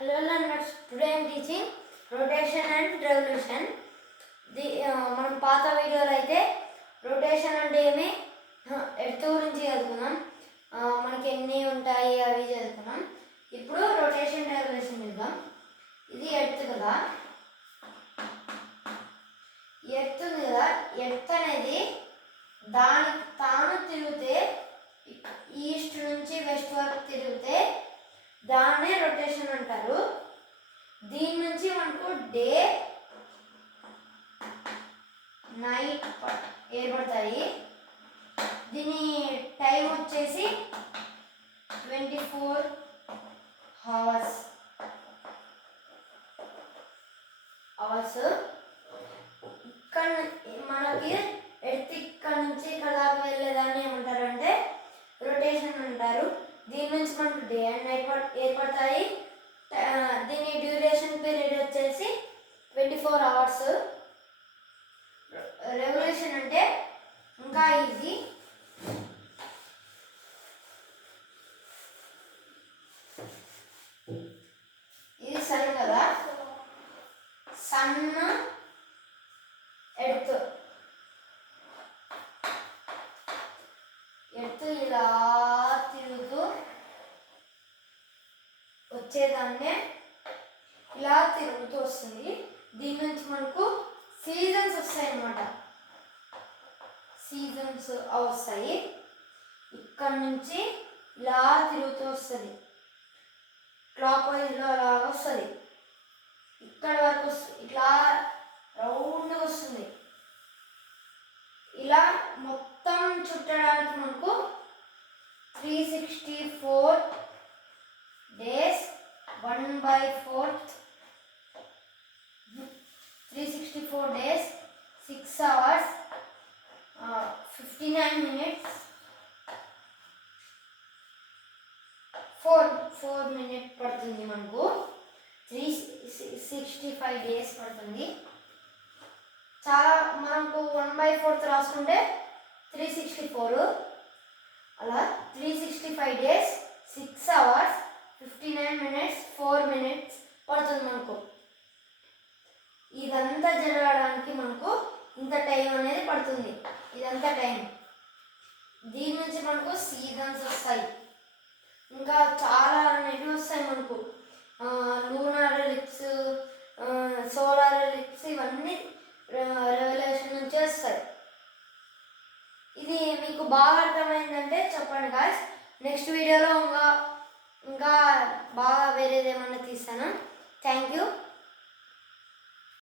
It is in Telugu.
Hello learners, today I am teaching rotation and revolution. మనం పాత వీడియోలో అయితే రొటేషన్ అంటే ఏమి ఎర్త్ గురించి చదువుకున్నాం. మనకి ఎన్ని ఉంటాయి అవి చదువుకున్నాం. ఇప్పుడు రొటేషన్ రెవల్యూషన్ చూద్దాం. ఇది ఎర్త్ కదా, ఎర్త్ ఉంది కదా, ఎర్త్ అనేది దానికి తాను తిరిగితే ఈస్ట్ నుంచి వెస్ట్ వరకు తిరిగితే దాన్నే రొటేషన్ అంటారు. దీని నుంచి మనకు డే నైట్ ఏర్పడతాయి. దీని టైం వచ్చేసి 24 hours. ఇక్కడ మనకి ఎర్త్ ఇక్కడ నుంచి ఇక్కడ దాకా వెళ్ళేదాన్ని ఏమంటారంటే రొటేషన్ అంటారు. దీని నుంచి మనకు డే అండ్ నైట్ ఏర్పడతాయి. దీని డ్యూరేషన్ పీరియడ్ వచ్చేసి 24 hours. రెవల్యూషన్ అంటే ఇంకా ఈజీ. ఇది సన్ కదా, సన్ ఎర్త్, ఎర్త్ ఇలా తిరుగుతూ వచ్చేదాన్నే ఇలా తిరుగుతూ వస్తుంది. దీని నుంచి మనకు సీజన్స్ వస్తాయి అన్నమాట. సీజన్స్ వస్తాయి. ఇక్కడ నుంచి ఇలా తిరుగుతూ వస్తుంది, క్లాక్ వైజ్లో అలా వస్తుంది. ఇక్కడ వరకు వస్తుంది, ఇట్లా రౌండ్గా వస్తుంది. ఇలా మొత్తం చుట్టడానికి మనకు 364 days 1/4, 364 days 6 hours 59 minutes 4 minutes పడుతుంది. మనకు 365 days పడుతుంది. చాలా మనకు 1/4 రాసుకుంటే 364, అలా 365 days 6 hours 59 minutes 4 minutes పడుతుంది మనకు. ఇదంతా జరగడానికి మనకు ఇంత టైం అనేది పడుతుంది. ఇదంతా టైం. దీని నుంచి మనకు సీజన్స్ వస్తాయి, ఇంకా చాలా అనేవి వస్తాయి మనకు. లూనార్ ఎలిప్స్, సోలార్ ఎలిప్స్, ఇవన్నీ రెవల్యూషన్ నుంచి వస్తాయి. ఇది మీకు బాగా అర్థమైందంటే చెప్పండి గాయ్స్. నెక్స్ట్ వీడియోలో ఇంకా బాగా వేరేది ఏమన్నా తీస్తాను. Thank you.